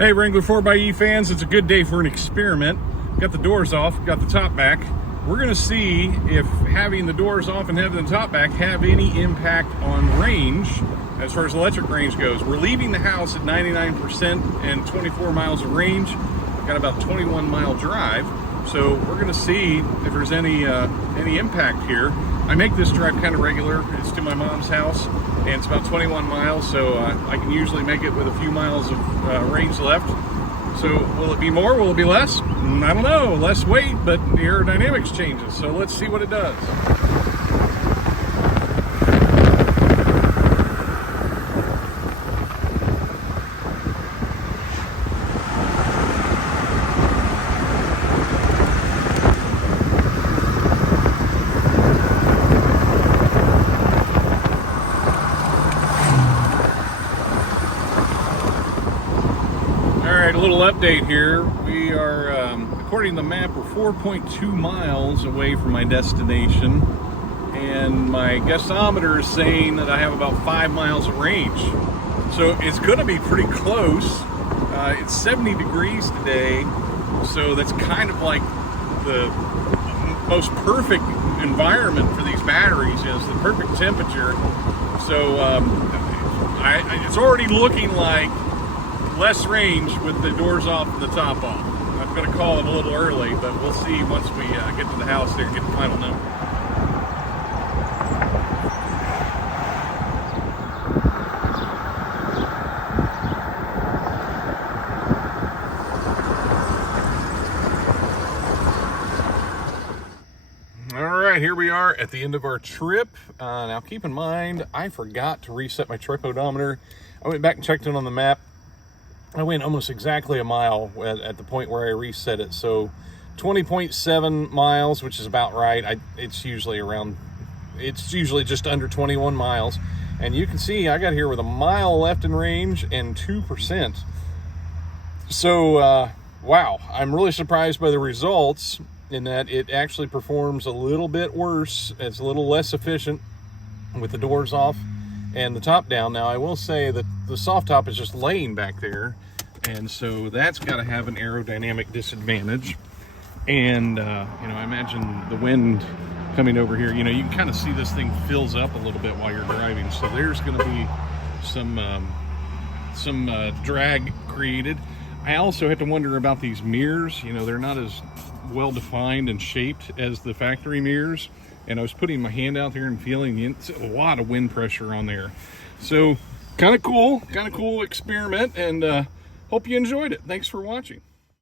Hey Wrangler 4xe fans, it's a good day for an experiment. Got the doors off, got the top back. We're gonna see if having the doors off and having the top back have any impact on range as far as electric range goes. We're leaving the house at 99% and 24 miles of range. We've got about 21-mile drive. So we're gonna see if there's any impact here. I make this drive kind of regular. It's to my mom's house and it's about 21 miles. So I can usually make it with a few miles of range left. So will it be more? Will it be less? I don't know. Less weight, but the aerodynamics changes. So let's see what it does. A little update here. We are, according to the map, we're 4.2 miles away from my destination, and my guessometer is saying that I have about 5 miles of range. So it's going to be pretty close. It's 70 degrees today, so that's kind of like the most perfect environment for these batteries. It's the perfect temperature. So it's already looking like less range with the doors off and the top off. I'm going to call it a little early, but we'll see once we get to the house there and get the final number. All right, here we are at the end of our trip. Now keep in mind, I forgot to reset my trip odometer. I went back and checked it on the map. I went almost exactly a mile at the point where I reset it. So 20.7 miles, which is about right. It's usually just under 21 miles. And you can see I got here with a mile left in range and 2%. So, wow, I'm really surprised by the results in that it actually performs a little bit worse. It's a little less efficient with the doors off and the top down. Now I will say that the soft top is just laying back there, and so that's got to have an aerodynamic disadvantage. And I imagine the wind coming over here, you can kind of see this thing fills up a little bit while you're driving, so there's going to be some drag created. I also have to wonder about these mirrors. They're not as well defined and shaped as the factory mirrors. And I was putting my hand out there and feeling a lot of wind pressure on there. So kind of cool experiment, and hope you enjoyed it. Thanks for watching.